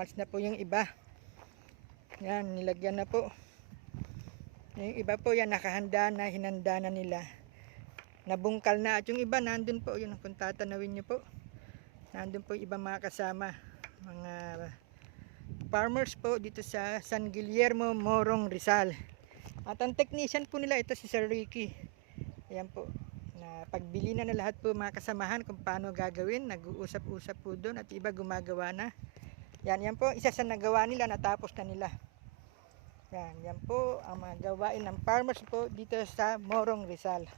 Mas na po yung iba. Yan, nilagyan na po. Yung iba po yan, nakahanda na, hinanda na nila. Nabungkal na. At yung iba, nandun po. Yun, kung tatanawin nyo po. Nandun po yung iba mga kasama. Mga farmers po dito sa San Guillermo, Morong, Rizal. At ang technician po nila, ito si Sir Ricky. Ayan po. Na pagbili na lahat po mga kasamahan kung paano gagawin. Nag-uusap-usap po doon at iba gumagawa na. Yan po, isa sa nagawa nila, natapos na nila. Yan po ang mga gawain ng farmers po dito sa Morong, Rizal.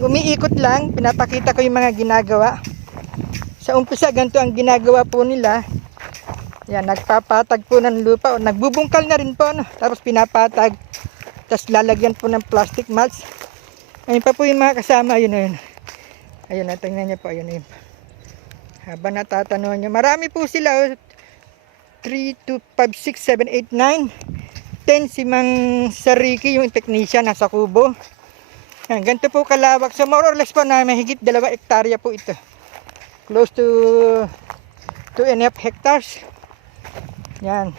Umiikot lang, pinapakita ko yung mga ginagawa. Sa umpisa, ganito ang ginagawa po nila. Yan, nagpapatag po ng lupa, o nagbubungkal na rin po, no? Tapos pinapatag, tapos lalagyan po ng plastic mulch. Ayun pa po yung mga kasama, ayun. Ayun, tingnan nyo po, ayun. Habang natatanaw nyo, marami po sila, 3, 2, 5, 6, 7, 8, 9, 10 si Mang Sariki, yung technician, nasa kubo. Yan, ganito po kalawak. So more or less po na mahigit 2 hektarya po ito. Close to 2.5 hectares. Yan.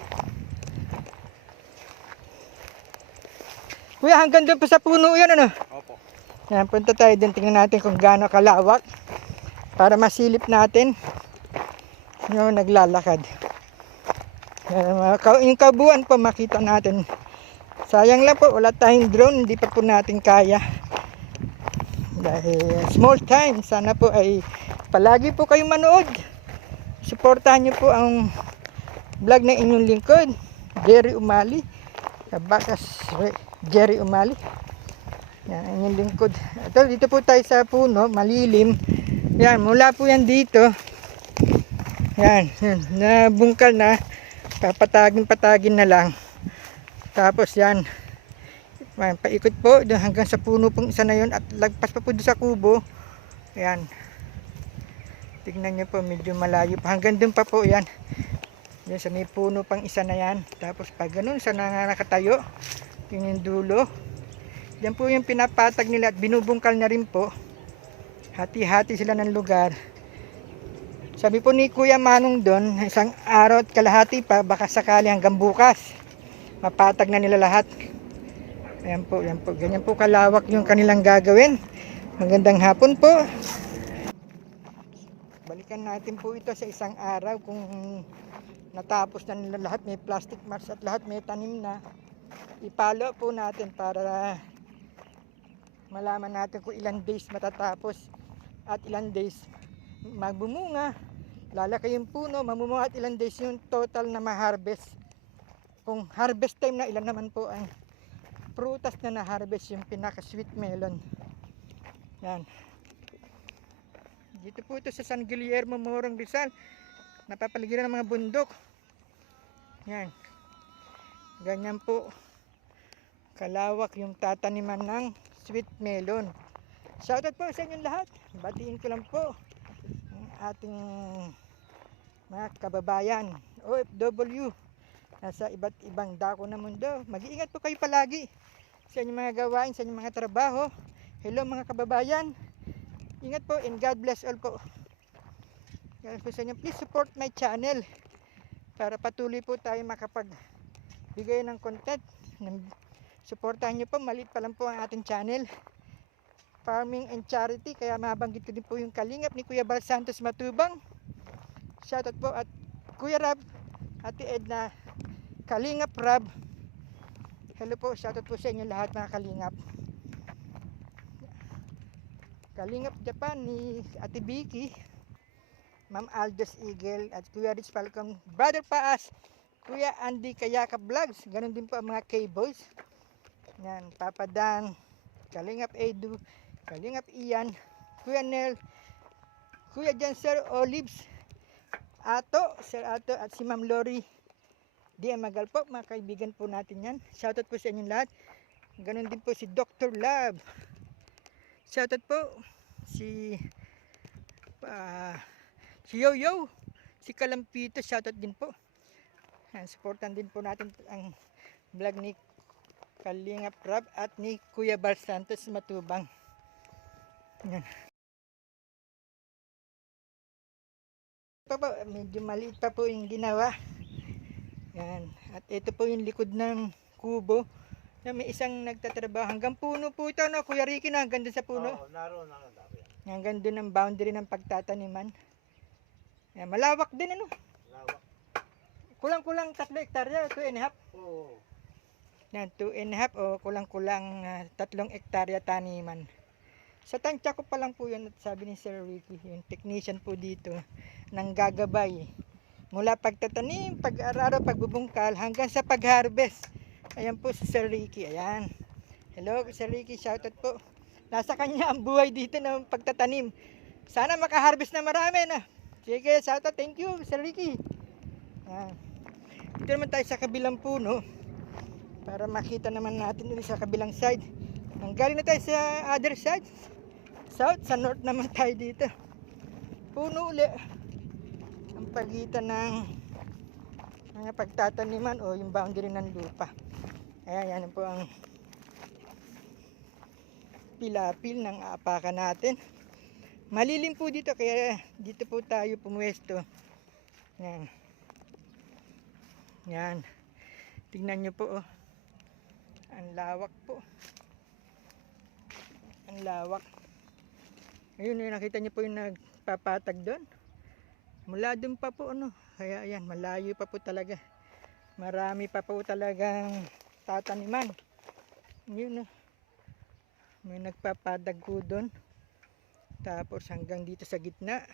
Kuya, hanggang doon po sa puno yan, ano? Opo. Yan, punta tayo din. Tingnan natin kung gaano kalawak. Para masilip natin yung naglalakad. Yan, yung kabuuan po makita natin. Sayang lang po, wala tayong drone. Hindi pa po natin kaya. Dahil small time, sana po ay palagi po kayong manood. Suportahan nyo po ang vlog ng inyong lingkod, Jerry Umali. Bakas Jerry Umali. Yan, ang inyong lingkod. Ito, dito po tayo sa puno, malilim. Yan, mula po yan dito. Yan, nabungkal na. Papatagin na lang. Tapos yan. Ayan, paikot po doon hanggang sa puno pong isa na yun at lagpas pa po doon sa kubo. Ayan. Tignan nyo po, medyo malayo pa. Hanggang doon pa po yan. Yan sa may puno pang isa na yan. Tapos pag ganun, sa nakatayo, yun yung dulo. Yan po yung pinapatag nila at binubungkal na rin po. Hati-hati sila ng lugar. Sabi po ni Kuya Manong doon, isang araw at kalahati pa, baka sakali hanggang bukas. Mapatag na nila lahat. Ayan po, yan po. Ganyan po kalawak yung kanilang gagawin. Magandang hapon po. Balikan natin po ito sa isang araw kung natapos na nila lahat. May plastic marks at lahat may tanim na. Ipalo po natin para malaman natin kung ilang days matatapos at ilang days magbumunga. Lalaki yung puno, mamumunga at ilang days yung total na ma-harvest. Kung harvest time na, ilan naman po ang prutas na na-harvest, yung pinaka sweet melon. Yan. Dito po ito sa San Guillermo, Morong Rizal. Napapaligiran ng mga bundok. Yan. Ganyan po kalawak yung tataniman ng sweet melon. Shoutout po sa inyong lahat. Batiin ko lang po ang ating mga kababayan OFW nasa iba't ibang dako ng mundo. Mag-iingat po kayo palagi sa inyong mga gawain, sa inyong mga trabaho. Hello mga kababayan. Ingat po and God bless all po. Ganun po sa inyo. Please support my channel para patuloy po tayo makapagbigay ng content. Supportahan nyo po. Maliit pa lang po ang ating channel. Farming and Charity. Kaya mabanggit ko din po yung kalingap ni Kuya Bal Santos Matubang. Shoutout po at Kuya Rab, Ate Edna, Kalingap Rab. Hello po. Shoutout po sa inyo lahat mga kalingap. Kalingap Japan ni Ate Vicky, Ma'am Aldos Eagle at Kuya Rich Falcon, Brother Paas, Kuya Andy Kayaka Vlogs, ganun din po ang mga K-Boys. Yan, Papa Dan, Kalingap Edu, Kalingap Ian, Kuya Nel, Kuya Jan Sir Olives, Ato, Sir Ato at si Ma'am Lori DM Magal po, mga kaibigan po natin yan. Shoutout po sa inyong lahat. Ganun din po si Dr. Love. Shoutout po si Yoyo, si Kalampito, shoutout din po. Supportan din po natin ang vlog ni Kalingap Rab at ni Kuya Bal Santos Matubang. Yan. Ito po, medyo maliit pa po yung ginawa. Yan. At ito po yung likod ng kubo. Yan, may isang nagtatrabaho. Hanggang puno po ito, no? Kuya Ricky, na hanggang dun sa puno. Oo, naroon na ang dami. Hanggang dun ang boundary ng pagtataniman. Yan, malawak din, ano? Lawak. Kulang-kulang 3 hektarya, 2.5. Oo. Yan, 2.5 o kulang-kulang 3 hektarya taniman. Sa tansya ko pa lang po yun at sabi ni Sir Ricky, yung technician po dito, nang gagabay. Mula pagtatanim, pag-araro, pagbubungkal, hanggang sa pag-harvest. Ayan po si Sir Ricky, ayan. Hello Sir Ricky, shoutout po. Nasa kanya ang buhay dito ng pagtatanim. Sana makaharvest na marami na. Sige, shoutout, thank you Sir Ricky. Ayan. Dito naman tayo sa kabilang puno. Para makita naman natin ulit sa kabilang side. Nanggaling na tayo sa other side. South, sa north naman tayo dito. Puno ulit. Ang pagitan ng mga pagtataniman o yung boundary ng lupa. Ayan, yan po ang pilapil ng apakan natin. Malilim po dito kaya dito po tayo pumuwesto. Yan. Yan. Tingnan nyo po oh. Ang lawak po. Ang lawak. Ayun, nakita nyo po yung nagpapatag doon. Mula doon pa po ano. Kaya ayan, malayo pa po talaga. Marami pa po talagang tataniman. Yun, may nagpapadagko doon. Tapos hanggang dito sa gitna.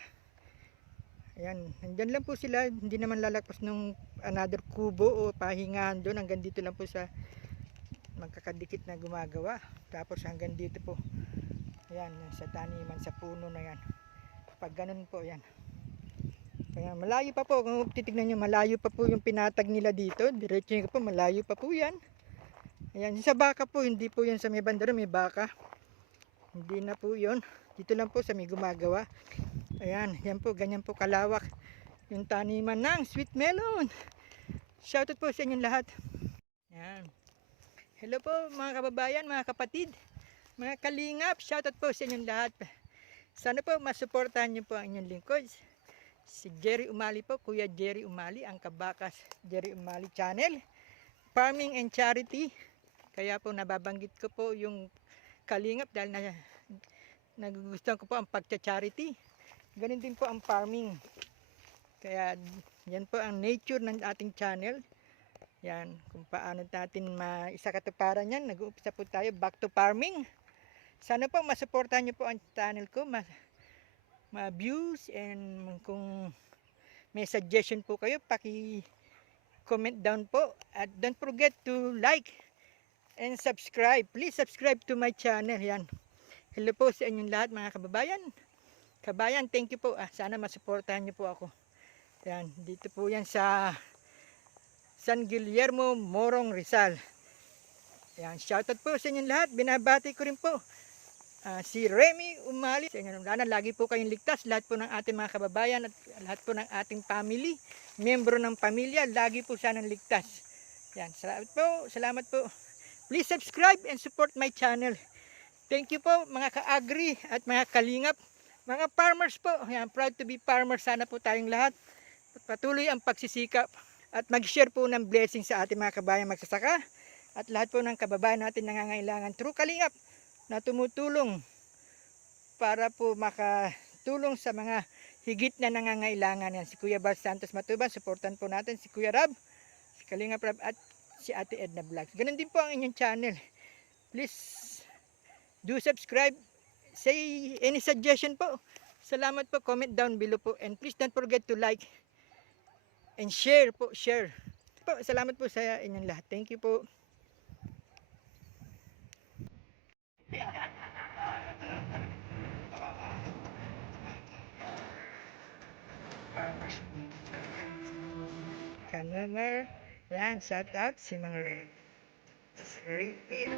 Ayan, nandyan lang po sila. Hindi naman lalagpas ng another kubo o pahingahan doon. Hanggang dito lang po sa magkakadikit na gumagawa. Tapos hanggang dito po. Ayan, sa taniman, sa puno na yan. Pag ganun po, yan. Kaya malayo pa po. Kung titignan nyo, malayo pa po yung pinatag nila dito. Diretso nyo po, malayo pa po yan. Ayan, sa baka po, hindi po yan sa may bandera, may baka. Hindi na po yun. Dito lang po sa may gumagawa. Ayan, yan po, ganyan po kalawak. Yung taniman ng sweet melon. Shoutout po sa inyong lahat. Ayan. Hello po mga kababayan, mga kapatid, mga kalingap. Shoutout po sa inyong lahat. Sana po masuportahan nyo po ang inyong lingkod. Si Jerry Umali po, Kuya Jerry Umali, ang Kabakas Jerry Umali Channel. Farming and Charity. Kaya po nababanggit ko po yung kalingap dahil nagugustuhan ko po ang pagcha-charity. Ganun din po ang farming. Kaya yan po ang nature ng ating channel. Yan, kung paano natin maisakatuparan yan. Nag-uumpisa po tayo back to farming. Sana po masuportahan nyo po ang channel ko. Ma-views and kung may suggestion po kayo, comment down po. At don't forget to like and subscribe. Please subscribe to my channel. Yan. Hello po sa inyong lahat mga kababayan. Kabayan, thank you po. Sana masuportahan niyo po ako. Yan, dito po yan sa San Guillermo, Morong, Rizal. Yan, shoutout po sa inyong lahat. Binabati ko rin po si Remy Umali. Sa inyong lahat, lagi po kayong ligtas. Lahat po ng ating mga kababayan at lahat po ng ating family, membro ng pamilya, lagi po sanang ligtas. Yan, salamat po. Salamat po. Please subscribe and support my channel. Thank you po mga ka-agri at mga kalingap. Mga farmers po, yan, proud to be farmers. Sana po tayong lahat patuloy ang pagsisikap at mag-share po ng blessing sa ating mga kabayan magsasaka at lahat po ng kababayan natin nangangailangan through kalingap na tumutulong para po makatulong sa mga higit na nangangailangan. Yan, si Kuya Bal Santos Matuban, supportan po natin si Kuya Rab, si Kalingap Rab at si Ate Edna Vlogs. Ganun din po ang inyong channel. Please do subscribe. Say any suggestion po. Salamat po. Comment down below po. And please don't forget to like and share po. Share. Po, salamat po sa inyong lahat. Thank you po. Kanamer. Yan. Shout out si mga repeat.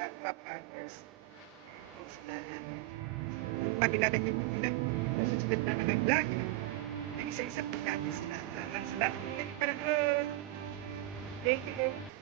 Nagpapagos. Pag natin yung mga nasusunod na nag-vlog, isa-isa po natin sila. Salamat. Thank you.